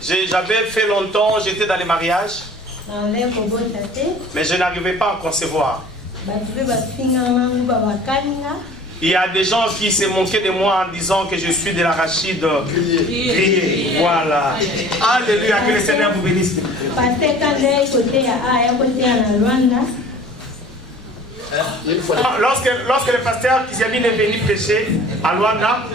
J'avais fait longtemps, j'étais dans les mariages, mais je n'arrivais pas à concevoir. Il y a des gens qui se moquaient de moi en disant que je suis de l'arachide grillé. Voilà. Alléluia, que le Seigneur vous bénisse. Lorsque le pasteur Kiziamine est venu prêcher à Luanda,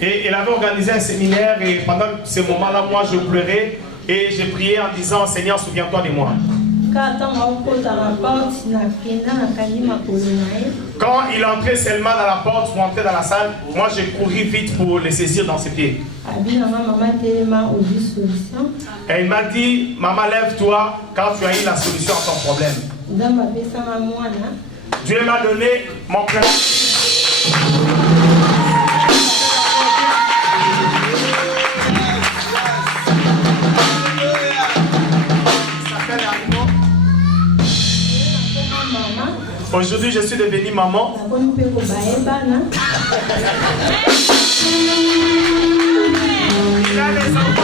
et il avait organisé un séminaire, et pendant ce moment-là, moi je pleurais et je priais en disant: Seigneur, souviens-toi de moi. Quand il entrait seulement dans la porte pour entrer dans la salle, moi j'ai couru vite pour le saisir dans ses pieds. Et il m'a dit: maman, lève-toi quand tu as eu la solution à ton problème. Dieu m'a donné mon prénom. Aujourd'hui, je suis devenue maman. Il a des enfants.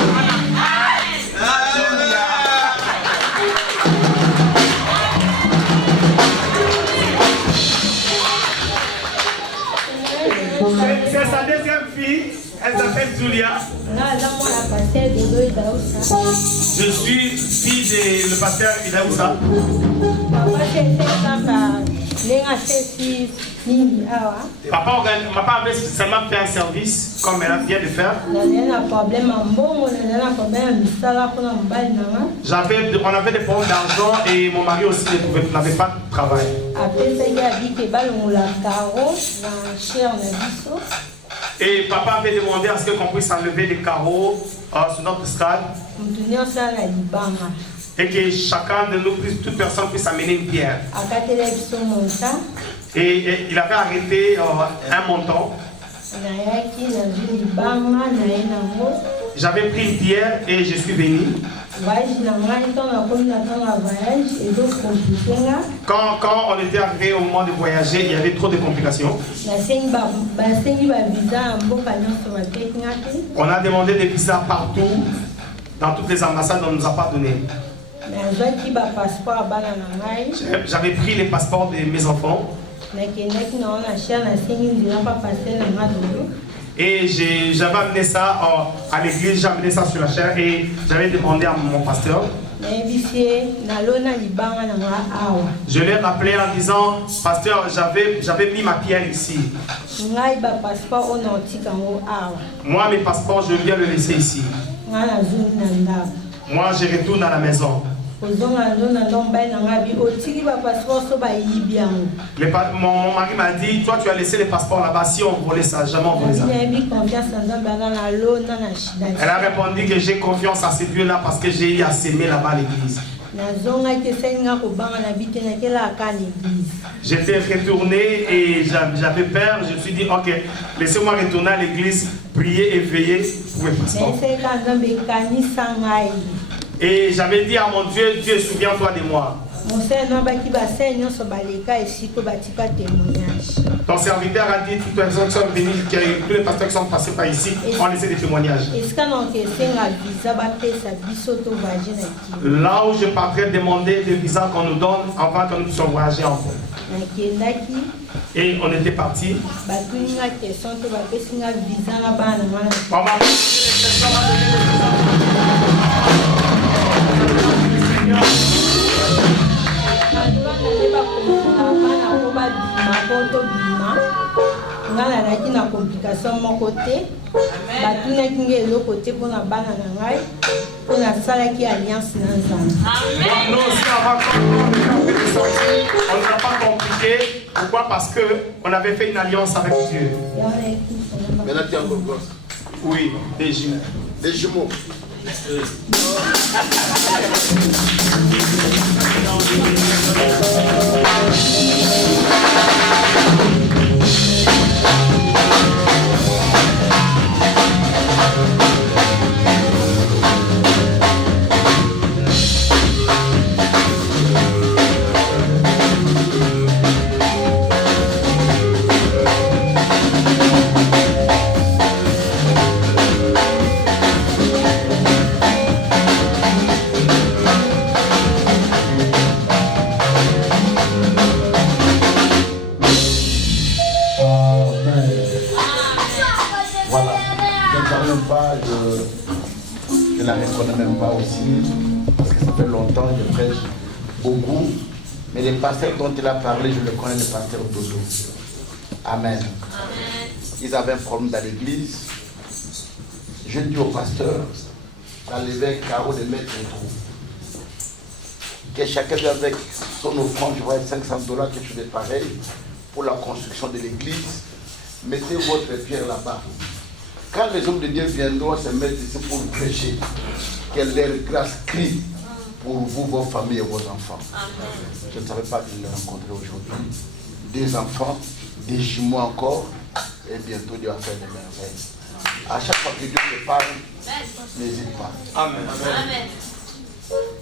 C'est sa deuxième fille. Elle s'appelle Julia. Je suis fille de le pasteur Idaoussa. Papa avait seulement fait un service comme elle vient de faire. On avait des problèmes d'argent et mon mari aussi n'avait pas de travail. Et papa avait demandé à ce qu'on puisse enlever les carreaux sur notre stade. Et que chacun de nous, toute personne puisse amener une pierre. Et il avait arrêté un montant. J'avais pris une pierre et je suis venu. Quand on était arrivé au moment de voyager, il y avait trop de complications. On a demandé des visas partout, dans toutes les ambassades, on ne nous a pas donné. J'avais pris les passeports de mes enfants. Et j'avais amené ça à l'église, j'ai amené ça sur la chair et j'avais demandé à mon pasteur. Je l'ai rappelé en disant: pasteur, j'avais mis ma pierre ici. Moi, mes passeports, je viens le laisser ici. Moi, je retourne à la maison. Mon mari m'a dit: toi tu as laissé les passeports là-bas, si on volait ça, jamais on volait ça. Elle a répondu que j'ai confiance à ce Dieu-là parce que j'ai eu à s'aimer là-bas à l'église. J'étais retourné et j'avais peur. Je me suis dit: ok, laissez-moi retourner à l'église, prier et veiller pour mes passeports. Et j'avais dit à mon Dieu: Dieu, souviens-toi de moi. Ton serviteur a dit: toutes les personnes qui sont venues, tous les pasteurs qui sont passés par ici ont laissé des témoignages. Là où je partais demander des visas qu'on nous donne avant que nous puissions voyager en fait. Et on était partis. On n'a pas compliqué. Pourquoi? Parce qu'on avait fait une alliance avec Dieu. Maintenant tu as encore quoi? Oui, des jumeaux. Des jumeaux. Je ne la reconnais même pas aussi, parce que ça fait longtemps, je prêche beaucoup. Mais les pasteurs dont il a parlé, je le connais, le pasteur Dodo. Amen. Ils avaient un problème dans l'église. Je dis au pasteur, dans l'évêque Caro de mettre un trou. Que chacun vient avec son offrande, je vois $500, quelque chose de pareil, pour la construction de l'église. Mettez votre pierre là-bas. Quand les hommes de Dieu viendront se mettre ici pour vous prêcher, que leur grâce crie pour vous, vos familles et vos enfants. Je ne savais pas qu'ils les rencontraient aujourd'hui. Des enfants, des jumeaux encore, et bientôt Dieu va faire des merveilles. À chaque fois que Dieu te parle, n'hésite pas. Amen. Amen.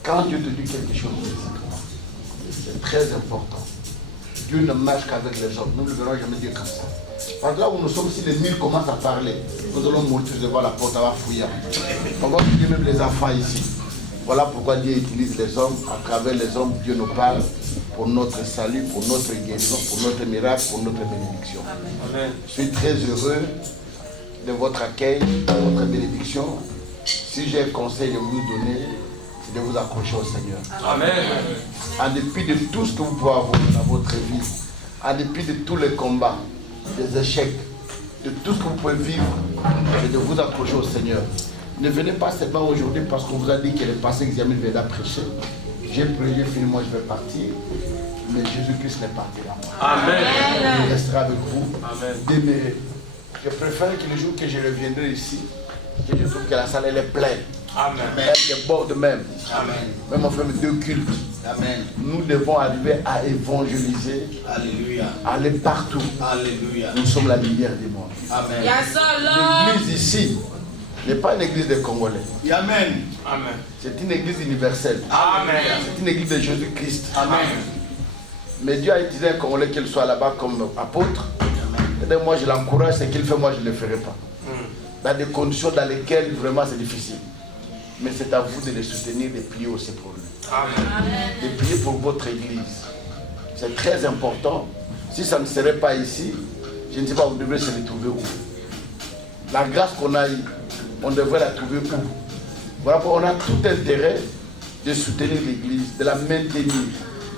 Quand Dieu te dit quelque chose, c'est très important. Dieu ne marche qu'avec les hommes. Nous ne le verrons jamais Dieu comme ça. Parce que là où nous sommes, si les mille commencent à parler, nous allons mourir devant la porte, on va fouiller. On va fouiller même les enfants ici. Voilà pourquoi Dieu utilise les hommes. À travers les hommes, Dieu nous parle pour notre salut, pour notre guérison, pour notre miracle, pour notre bénédiction. Amen. Je suis très heureux de votre accueil, de votre bénédiction. Si j'ai un conseil à vous donner, c'est de vous accrocher au Seigneur. Amen. En dépit de tout ce que vous pouvez avoir dans votre vie, en dépit de tous les combats, des échecs, de tout ce que vous pouvez vivre, c'est de vous accrocher au Seigneur. Ne venez pas seulement aujourd'hui parce qu'on vous a dit que le passé examen viendra prêcher. J'ai prié, fini, moi je vais partir. Mais Jésus-Christ n'est pas là. Amen. Il restera avec vous. Amen. Demeurez. Je préfère que le jour que je reviendrai ici, que je trouve que la salle elle est pleine. Amen. Elle déborde même. Amen. Même on fait 2 cultes. Amen. Nous devons arriver à évangéliser, Alléluia. aller partout. Alléluia. Nous sommes la lumière du monde. Amen. L'église ici n'est pas une église des Congolais. Amen. Amen. C'est une église universelle. Amen. C'est une église de Jésus-Christ. Amen. Mais Dieu a utilisé un Congolais qu'il soit là-bas comme apôtre. Et moi je l'encourage, ce qu'il fait, moi je ne le ferai pas. Dans des conditions dans lesquelles vraiment c'est difficile. Mais c'est à vous de les soutenir, de prier aussi pour lui. Amen. De prier pour votre église. C'est très important. Si ça ne serait pas ici, je ne sais pas, vous devrez se retrouver où. La grâce qu'on a eue, on devrait la trouver où. Voilà pourquoi on a tout intérêt de soutenir l'église, de la maintenir,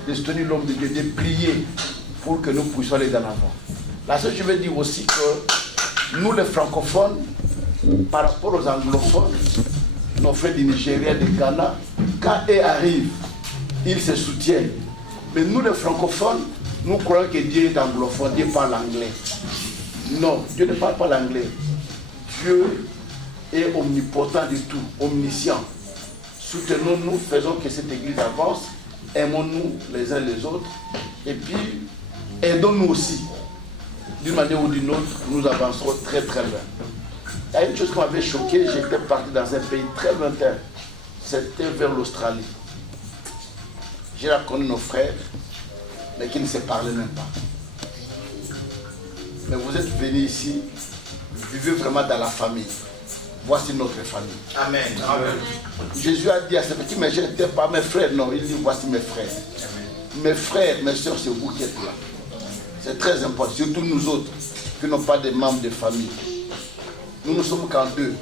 de soutenir l'homme de Dieu, de prier pour que nous puissions aller dans l'avant. La seule chose, je veux dire aussi que nous les francophones, par rapport aux anglophones, nos frères du Nigeria, du Ghana, quand ils arrivent, ils se soutiennent. Mais nous les francophones, nous croyons que Dieu est anglophone, Dieu parle anglais. Non, Dieu ne parle pas l'anglais. Dieu est omnipotent du tout, omniscient. Soutenons-nous, faisons que cette église avance, aimons-nous les uns les autres, et puis aidons-nous aussi. D'une manière ou d'une autre, nous avancerons très très loin. Il y a une chose qui m'avait choqué, j'étais parti dans un pays très lointain, c'était vers l'Australie. J'ai reconnu nos frères, mais qui ne se parlaient même pas. Mais vous êtes venus ici, vivez vraiment dans la famille. Voici notre famille. Amen. Amen. Jésus a dit à ses petits, mais je n'étais pas mes frères. Non, il dit, voici mes frères. Mes frères, mes soeurs, c'est vous qui êtes là. C'est très important, surtout nous autres, qui n'ont pas de membres de famille. Nous ne sommes qu'en 2.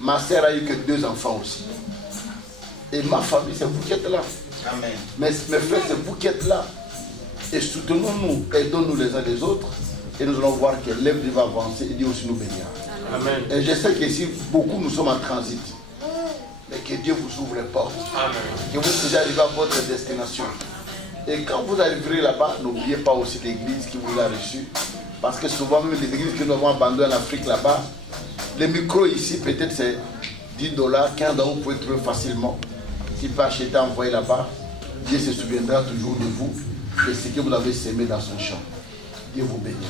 Ma sœur a eu que 2 enfants aussi. Et ma famille, c'est vous qui êtes là. Amen. Mais mes frères, c'est vous qui êtes là. Et soutenons-nous, aidons-nous les uns les autres. Et nous allons voir que l'œuvre va avancer et Dieu aussi nous bénira. Amen. Et je sais qu'ici, beaucoup nous sommes en transit. Mais que Dieu vous ouvre les portes. Amen. Que vous puissiez arriver à votre destination. Et quand vous arriverez là-bas, n'oubliez pas aussi l'église qui vous a reçu. Parce que souvent, même les églises que nous avons abandonnées en Afrique là-bas, les micros ici, peut-être c'est $10, $15, vous pouvez trouver facilement. Si vous achetez, envoyer là-bas, Dieu se souviendra toujours de vous et ce que vous avez semé dans son champ. Dieu vous bénira.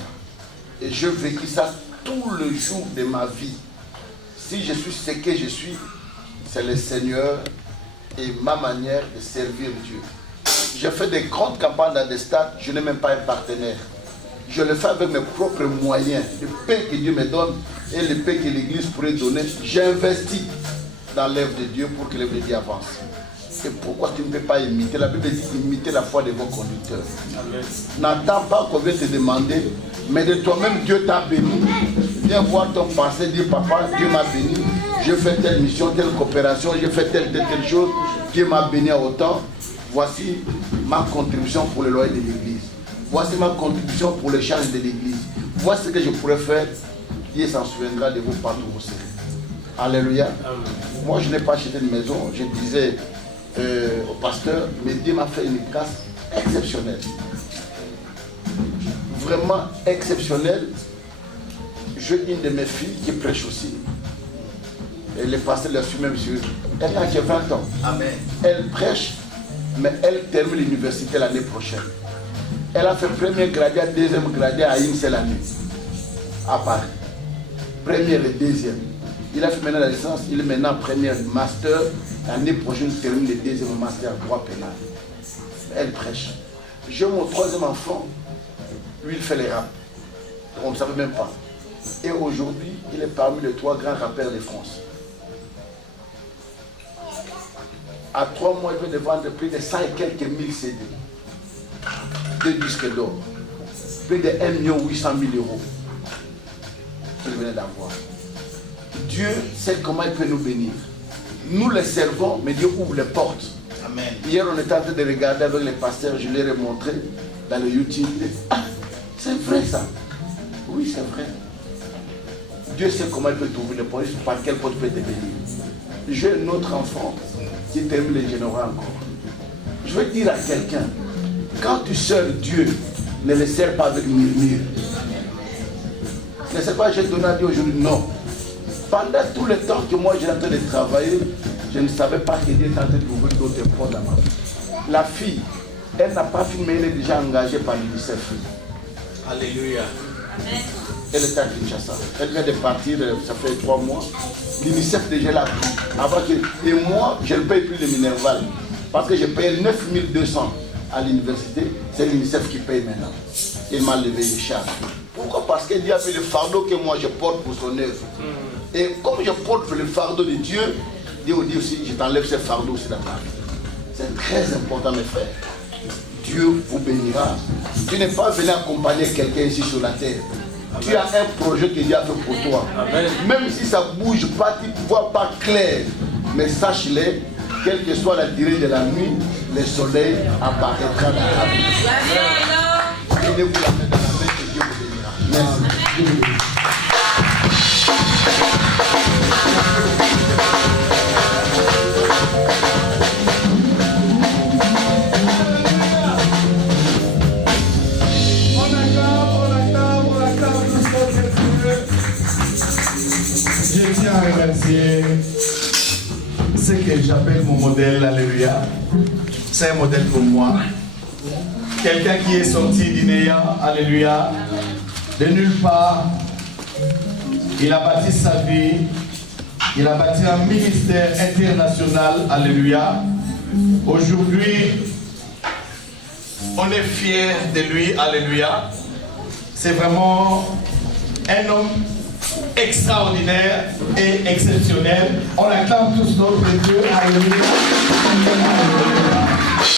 Et je vécu ça tout le jour de ma vie. Si je suis ce que je suis, c'est le Seigneur et ma manière de servir Dieu. Je fais des grandes campagnes dans des stades, je n'ai même pas un partenaire. Je le fais avec mes propres moyens, le paix que Dieu me donne et le paix que l'Église pourrait donner. J'investis dans l'œuvre de Dieu pour que l'œuvre de Dieu avance. Et pourquoi tu ne peux pas imiter? La Bible dit imiter la foi de vos conducteurs. N'attends pas qu'on vienne te demander, mais de toi-même Dieu t'a béni. Viens voir ton passé, dis papa, Dieu m'a béni. j'ai fait telle mission, telle coopération, j'ai fait telle chose qui m'a béni à autant. Voici ma contribution pour le loyer de l'église. Voici ma contribution pour les charges de l'église. Voici ce que je pourrais faire. Dieu s'en souviendra de vous partout où vous serez. Alléluia. Moi, je n'ai pas acheté une maison. Je disais au pasteur, mais Dieu m'a fait une grâce exceptionnelle. Vraiment exceptionnelle. J'ai une de mes filles qui prêche aussi. Et le pasteur l'a su même sur. Elle a 20 ans. Amen. Elle prêche, mais elle termine l'université l'année prochaine. Elle a fait premier gradé, deuxième gradé à une seule année. À Paris. Première et deuxième. Il a fait maintenant la licence, il est maintenant première master. L'année prochaine, il termine le deuxième master droit pénal. Elle prêche. J'ai mon troisième enfant, lui il fait les rap. On ne savait même pas. Et aujourd'hui, il est parmi les 3 grands rappeurs de France. À 3 mois, il vient de vendre plus de 100 et quelques mille CD. 2 disques d'or. Plus de 1 800 000 euros. Qu'il venait d'avoir. Dieu sait comment il peut nous bénir. Nous les servons, mais Dieu ouvre les portes. Amen. Hier, on était en train de regarder avec les pasteurs, je leur ai montré dans le YouTube. Ah, c'est vrai ça. Oui, c'est vrai. Dieu sait comment il peut t'ouvrir les portes, par quelle porte il peut te bénir. J'ai un autre enfant qui termine les généraux encore. Je veux dire à quelqu'un, quand tu sers Dieu, ne le sers pas avec murmure. Ne sais pas, j'ai donné à Dieu aujourd'hui, non. Pendant tout le temps que moi j'ai en train de travailler, je ne savais pas que Dieu était en train d'ouvrir d'autres portes dans ma vie. La fille, elle n'a pas fini, mais elle est déjà engagée par l'UNICEF. Alléluia. Elle est à Kinshasa. Elle vient de partir, ça fait 3 mois. L'UNICEF déjà l'a pris. Avant que... Et moi, je ne paye plus le Minerval. Parce que je paye 9200 à l'université. C'est l'UNICEF qui paye maintenant. Il m'a levé les charges. Pourquoi? Parce que Dieu a fait le fardeau que moi je porte pour son œuvre. Et comme je porte le fardeau de Dieu, Dieu dit aussi, je t'enlève ce fardeau aussi là-bas. C'est très important, mes frères. Dieu vous bénira. Tu n'es pas venu accompagner quelqu'un ici sur la terre. Amen. Tu as un projet que Dieu a fait pour toi. Amen. Même si ça ne bouge pas, tu ne vois pas clair. Mais sache-le, quelle que soit la durée de la nuit, le soleil apparaîtra dans la vie. Donnez-vous la main dans la main que Dieu vous bénira. Merci. Je tiens à remercier ce que j'appelle mon modèle, alléluia. C'est un modèle pour moi. Quelqu'un qui est sorti du néant, alléluia, de nulle part. Il a bâti sa vie. Il a bâti un ministère international, alléluia. Aujourd'hui, on est fiers de lui, alléluia. C'est vraiment un homme extraordinaire et exceptionnel. On acclame tous notre Dieu, alléluia.